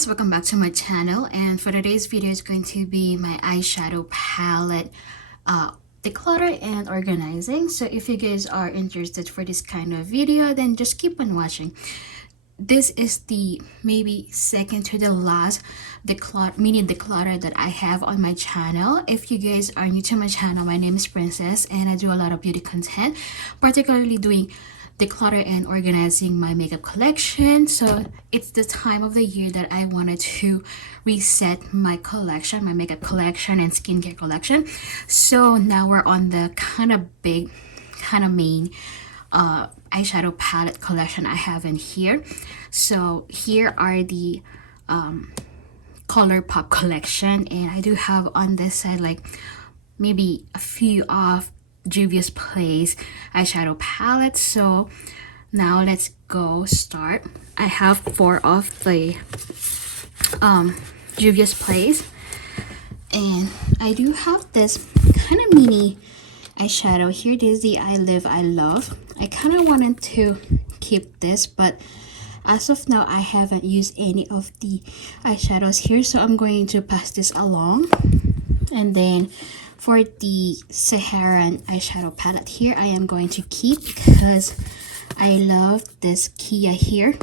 guys, welcome back to my channel, and for today's video is going to be my eyeshadow palette declutter and organizing. So if you guys are interested for this kind of video, then just keep on watching. This is the maybe second to the last mini declutter that I have on my channel. If you guys are new to my channel, my name is Princess and I do a lot of beauty content, particularly doing declutter and organizing my makeup collection. So it's the time of the year that I wanted to reset my collection, my makeup collection and skincare collection. So now we're on the kind of big, kind of main eyeshadow palette collection I have in here. So here are the ColourPop collection, and I do have on this side like maybe a few of Juvia's Place eyeshadow palettes. So now let's go start. I have 4 of the Juvia's Place, and I do have this kind of mini eyeshadow here. This is the I Live I Love. I kind of wanted to keep this, but as of now I haven't used any of the eyeshadows here, so I'm going to pass this along. And then for the Saharan eyeshadow palette here, I am going to keep because I love this Kia here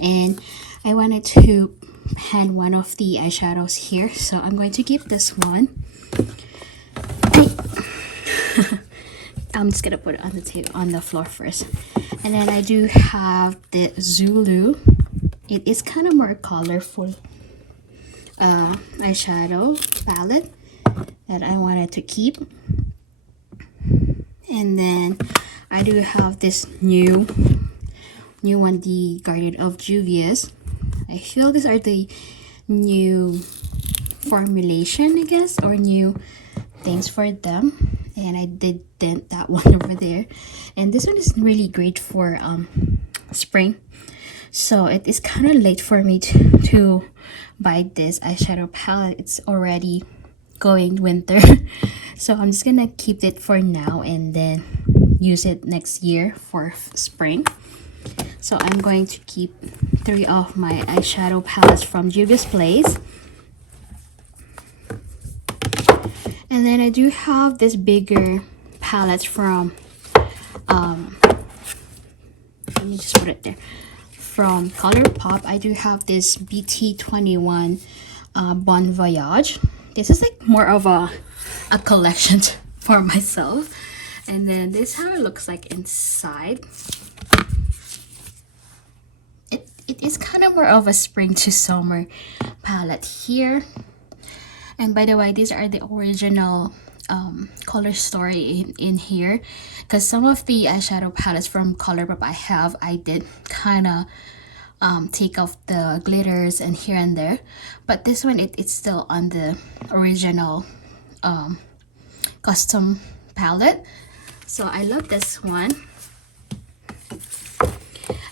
and I wanted to hand one of the eyeshadows here, so I'm going to keep this one. I'm just gonna put it on the table, on the floor first. And then I do have the Zulu. It is kind of more colorful eyeshadow palette that I wanted to keep. And then I do have this new one, the Garden of Juvia's. I feel these are the new formulation, I guess, or new things for them. And I did dent that one over there, and this one is really great for spring. So it is kind of late for me to buy this eyeshadow palette. It's already going winter. So I'm just gonna keep it for now and then use it next year for spring. So I'm going to keep 3 of my eyeshadow palettes from Juvia's Place. And then I do have this bigger palette from let me just put it there, from ColourPop. I do have this BT21 Bon Voyage. This is like more of a collection for myself. And then this is how it looks like inside. It is kind of more of a spring to summer palette here. And by the way, these are the original color story in here, because some of the eyeshadow palettes from ColourPop I did kind of take off the glitters and here and there, but this one it's still on the original custom palette. So I love this one.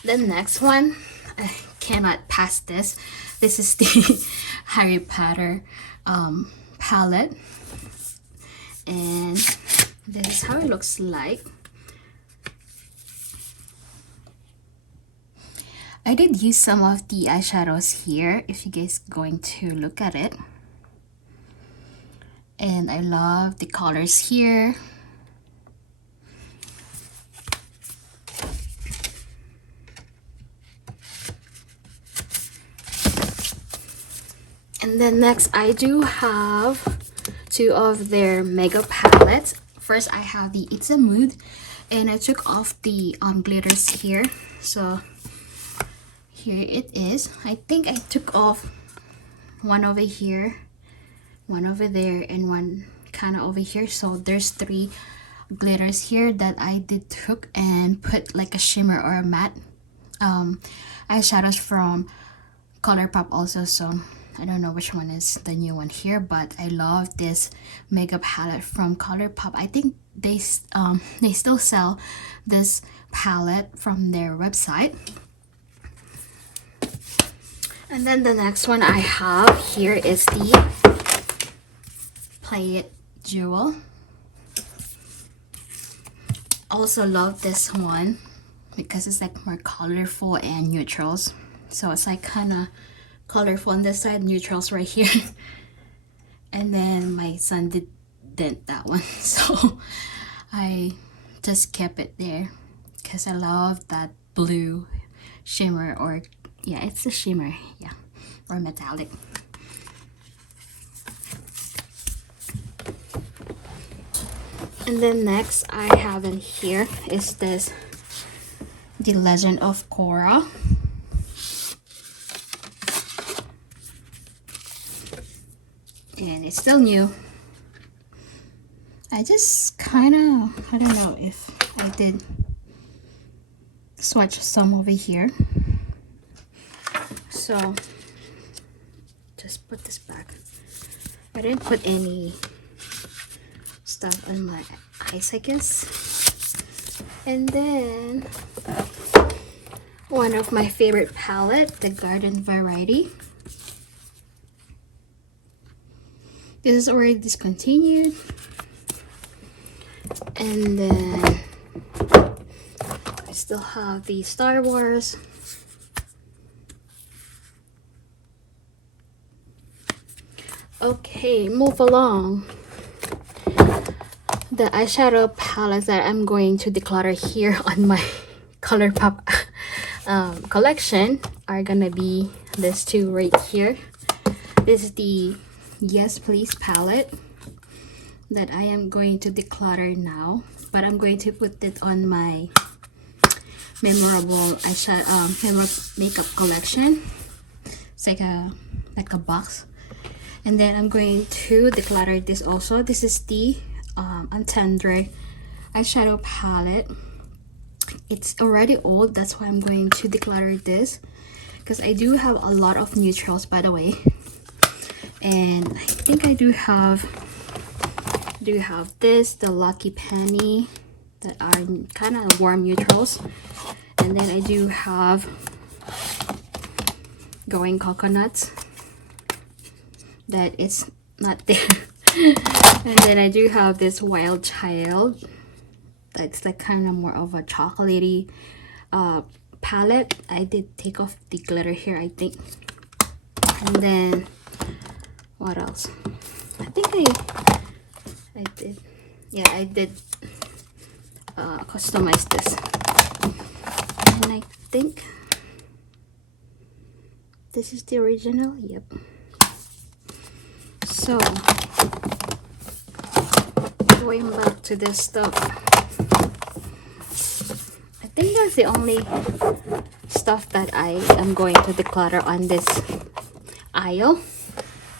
The next one, I cannot pass this. This is the Harry Potter palette, and this is how it looks like. I did use some of the eyeshadows here if you guys going to look at it, and I love the colors here. And then next I do have 2 of their mega palettes. First I have the It's a Mood, and I took off the glitters here. So here it is. I think I took off one over here, one over there, and one kind of over here. So there's 3 glitters here that I did took and put like a shimmer or a matte eyeshadows from ColourPop also. So I don't know which one is the new one here, but I love this makeup palette from ColourPop. I think they still sell this palette from their website. And then the next one I have here is the Play It Jewel. Also love this one because it's like more colorful and neutrals. So it's like kind of colorful on this side, neutrals right here. And then my son didn't that one, so I just kept it there because I love that blue shimmer, or yeah, it's a shimmer, yeah, or metallic. And then next I have in here is this The Legend of Korra. And it's still new. I just kind of, I don't know if I did swatch some over here. So just put this back. I didn't put any stuff on my eyes, I guess. And then one of my favorite palette, the Garden Variety. This is already discontinued. And then I still have the Star Wars. Okay, move along. The eyeshadow palettes that I'm going to declutter here on my ColourPop collection are gonna be this two right here. This is the Yes Please palette that I am going to declutter now, but I'm going to put it on my memorable eyeshadow makeup collection. It's like a box. And then I'm going to declutter this also. This is the Untender eyeshadow palette. It's already old, that's why I'm going to declutter this, because I do have a lot of neutrals, by the way. And I think I do have this, the Lucky Penny, that are kind of warm neutrals. And then I do have Going Coconuts, that it's not there. And then I do have this Wild Child, that's like kind of more of a chocolatey palette. I did take off the glitter here, I think. And then what else? I think I did, yeah, I did customize this. And I think this is the original. Yep. So going back to this stuff, I think that's the only stuff that I am going to declutter on this aisle.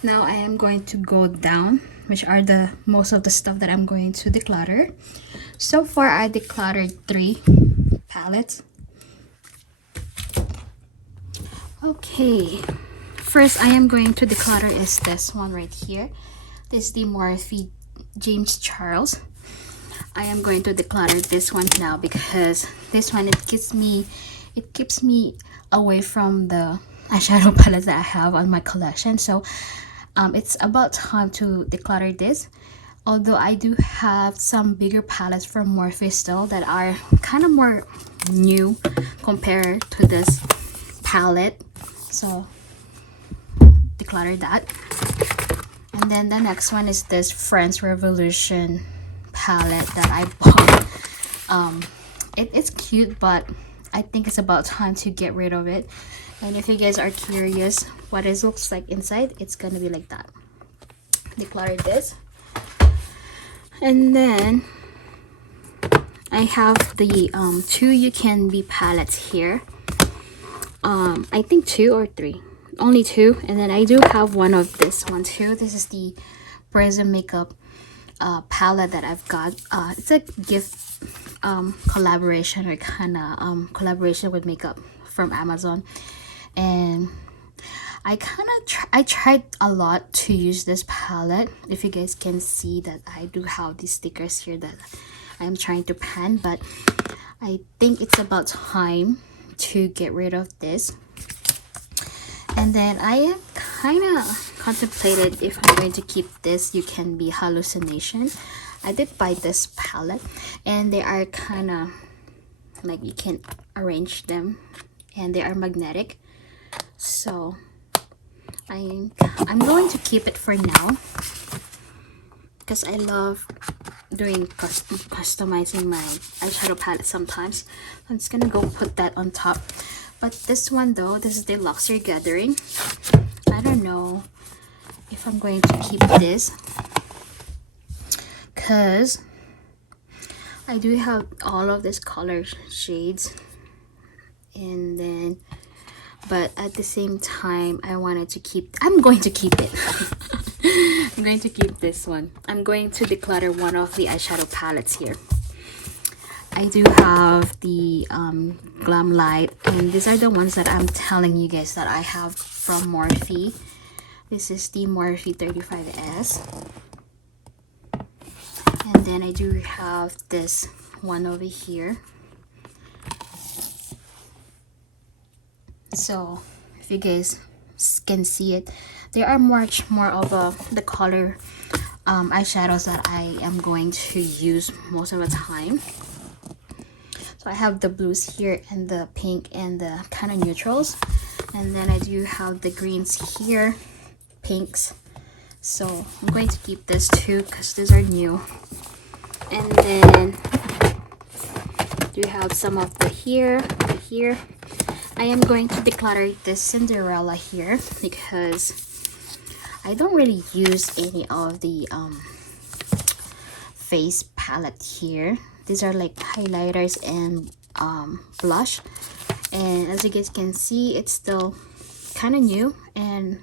Now I am going to go down, which are the most of the stuff that I'm going to declutter. So far I decluttered 3 palettes. Okay, first I am going to declutter is this one right here. This is the Morphe James Charles. I am going to declutter this one now because this one, it keeps me away from the eyeshadow palettes that I have on my collection. So it's about time to declutter this. Although I do have some bigger palettes from Morphe still that are kind of more new compared to this palette. So declutter that. And then the next one is this Friends Revolution palette that I bought. It's cute, but I think it's about time to get rid of it. And if you guys are curious what it looks like inside, it's gonna be like that. Declutter this. And then I have the 2 You Can Be palettes here. I think 2 or 3, only 2. And then I do have one of this one too. This is the Prism Makeup palette that I've got. It's a gift collaboration, or kind of collaboration with makeup from Amazon. And I tried a lot to use this palette. If you guys can see that I do have these stickers here that I'm trying to pan, but I think it's about time to get rid of this. And then I am kind of contemplated if I'm going to keep this You Can Be Hallucination. I did buy this palette, and they are kind of like, you can arrange them, and they are magnetic. So I'm going to keep it for now because I love doing customizing my eyeshadow palette sometimes. I'm just gonna go put that on top. But this one though, this is the Luxury Gathering. I don't know if I'm going to keep this because I do have all of these color shades, and then but at the same time I'm going to keep it. I'm going to keep this one. I'm going to declutter one of the eyeshadow palettes here. I do have the Glam Light, and these are the ones that I'm telling you guys that I have from Morphe. This is the Morphe 35S. And then I do have this one over here. So if you guys can see it, there are much more of the color eyeshadows that I am going to use most of the time. So I have the blues here and the pink and the kind of neutrals, and then I do have the greens here, pinks. So I'm going to keep this too because these are new. And then do have some of the here. I am going to declutter this Cinderella here because I don't really use any of the face palette here. These are like highlighters and blush, and as you guys can see, it's still kind of new and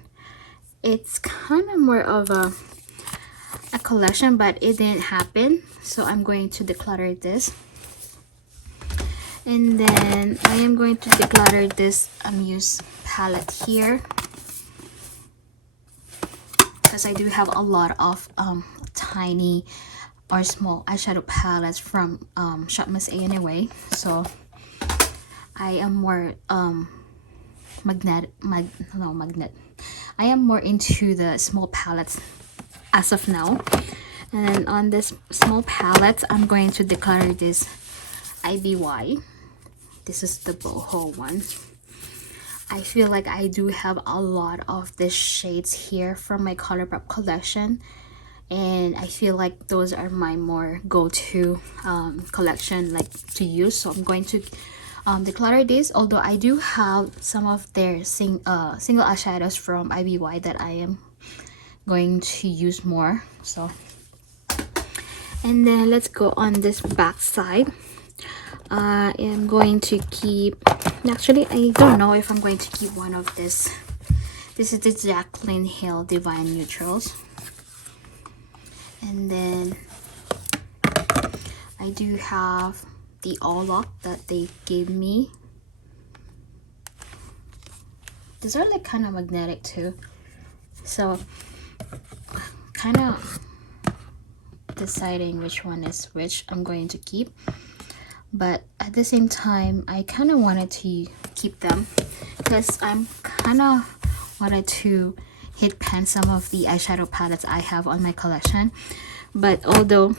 it's kind of more of a collection, but it didn't happen, so I'm going to declutter this. And then I am going to declutter this Amuse palette here because I do have a lot of tiny or small eyeshadow palettes from Shop Miss A anyway, so I am more I am more into the small palettes as of now. And then on this small palette, I'm going to declutter this IBY. This is the boho one. I feel like I do have a lot of these shades here from my ColourPop collection, and I feel like those are my more go-to collection like to use. So I'm going to declutter this, although I do have some of their single eyeshadows from IBY that I am going to use more. So, and then let's go on this back side. I am going to keep, actually I don't know if I'm going to keep one of this. This is the Jaclyn Hill Divine Neutrals. And then I do have the All Lock that they gave me. These are like kind of magnetic too, so kind of deciding which one is which I'm going to keep. But at the same time, I kind of wanted to keep them because I'm kind of wanted to hit pan some of the eyeshadow palettes I have on my collection. But although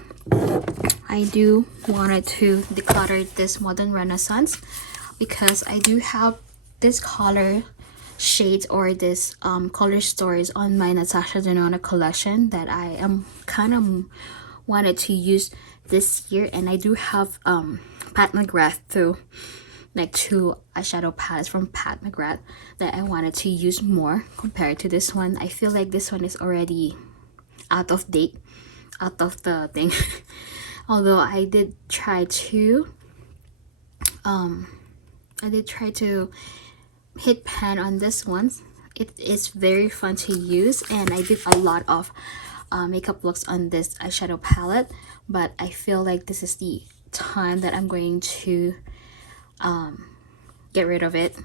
I do wanted to declutter this Modern Renaissance because I do have this color shades or this color stories on my Natasha Denona collection that I am kind of wanted to use this year, and I do have Pat McGrath too, like 2 eyeshadow palettes from Pat McGrath that I wanted to use more compared to this one. I feel like this one is already out of date, out of the thing. Although I did try to hit pan on this one. It is very fun to use, and I did a lot of makeup looks on this eyeshadow palette, but I feel like this is the time that I'm going to get rid of it.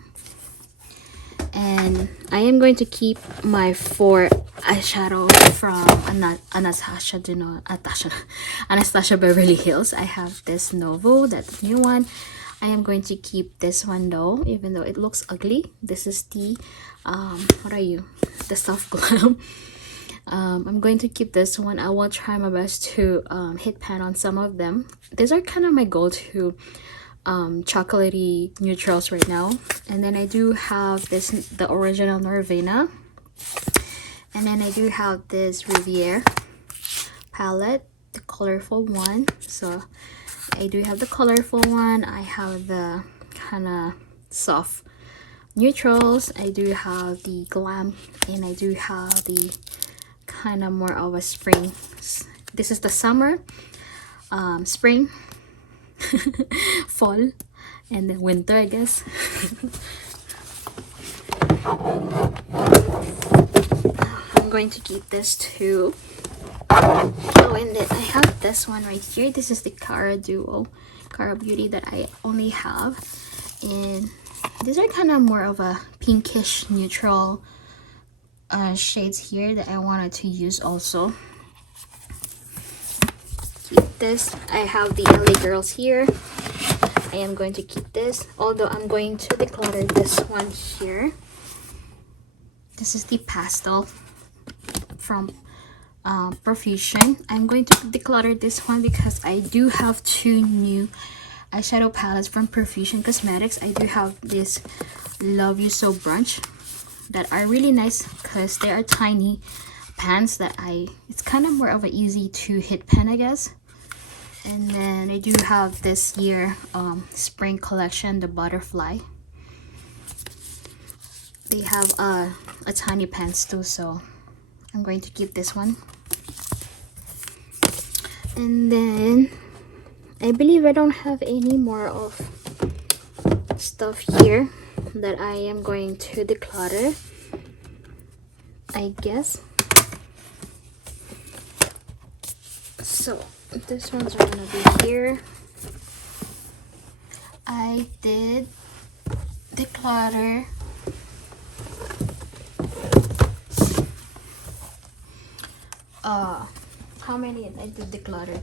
And I am going to keep my 4 eyeshadows from Anastasia Beverly Hills. I have this Novo, that new one. I am going to keep this one though, even though it looks ugly. This is the the Soft Glam. I'm going to keep this one. I will try my best to hit pan on some of them. These are kind of my go-to chocolatey neutrals right now. And then I do have this, the original Norvina. And then I do have this Riviere palette, the colorful one. So I do have the colorful one. I have the kind of soft neutrals. I do have the glam, and I do have the kind of more of a spring. This is the summer, spring, fall, and then winter, I guess. I'm going to keep this too. Oh, and then I have this one right here. This is the Cara Beauty that I only have, and these are kind of more of a pinkish neutral shades here that I wanted to use also. Keep this. I have the LA Girls here. I am going to keep this, although I'm going to declutter this one here. This is the pastel from Profusion. I'm going to declutter this one because I do have 2 new eyeshadow palettes from Profusion Cosmetics. I do have this Love You So Brunch that are really nice because they are tiny pans that it's kind of more of an easy to hit pen, I guess. And then I do have this year spring collection, the Butterfly. They have a tiny pants too, so I'm going to keep this one. And then I believe I don't have any more of stuff here that I am going to declutter, I guess. So this one's gonna be here. I did declutter how many I did declutter?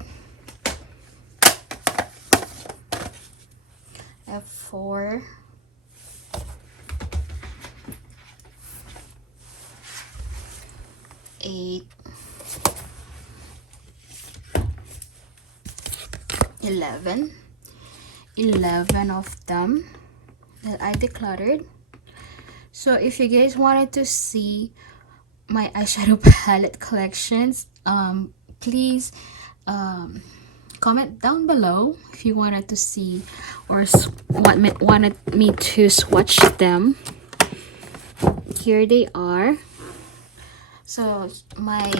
I have 4. 8, 11 of them that I decluttered. So if you guys wanted to see my eyeshadow palette collections, please comment down below if you wanted to see or wanted me to swatch them. Here they are. So my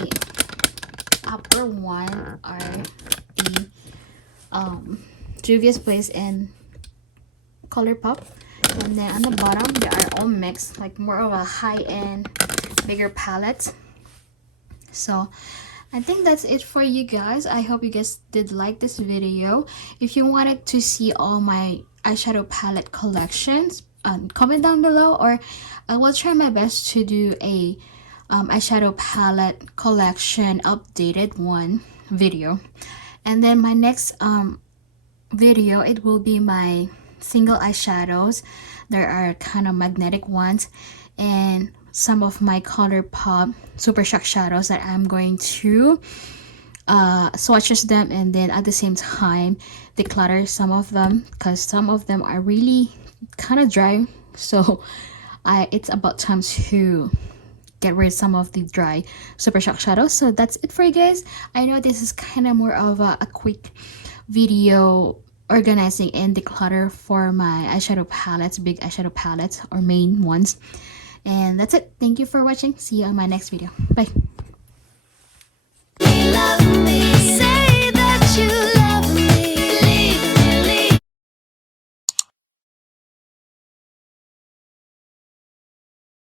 upper one are the Juvia's Place and ColourPop, and then on the bottom they are all mixed, like more of a high-end bigger palette. So I think that's it for you guys. I hope you guys did like this video. If you wanted to see all my eyeshadow palette collections, comment down below, or I will try my best to do a eyeshadow palette collection updated one video. And then my next video, it will be my single eyeshadows. There are kind of magnetic ones, and some of my ColourPop Super Shock shadows that I'm going to swatches them, and then at the same time declutter some of them because some of them are really kind of dry. So it's about time to get rid of some of the dry Super Shock shadows. So that's it for you guys. I know this is kind of more of a quick video organizing and declutter for my eyeshadow palettes, big eyeshadow palettes or main ones. And that's it. Thank you for watching. See you on my next video. Bye.